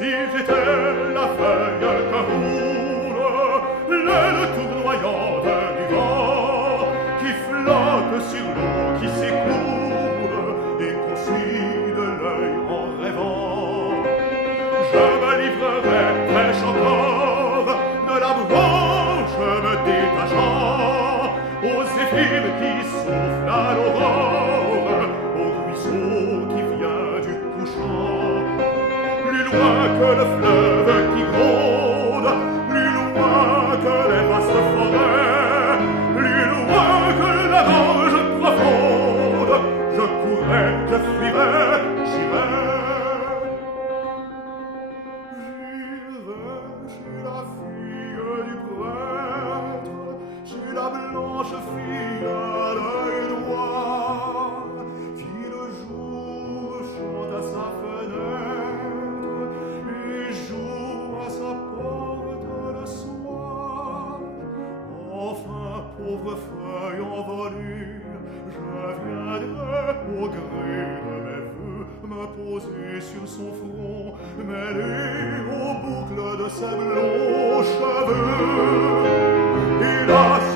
si j'étais la feuille que roule l'aile tournoyante du vent, qui flotte sur l'eau, qui s'écoule et qu'on suit de l'œil en rêvant. Je me livrerai très encore de la branche me détachant aux zéphyrs qui soufflent à l'aurore, au ruisseau qui vient du couchant. Plus loin que le fleuve qui gronde, plus loin que les vastes forêts, plus loin que la gorge profonde, je courrais, je fuirais, j'irais. Chez la fille du prêtre, chez la blanche fille à l'œil noir, qui le jour chante à sa fenêtre et joue à sa porte le soir. Enfin, pauvre feuille envolée, je viendrai au gré de mes vœux me poser sur son front, mêler aux boucles de ses blonds cheveux. Hélas,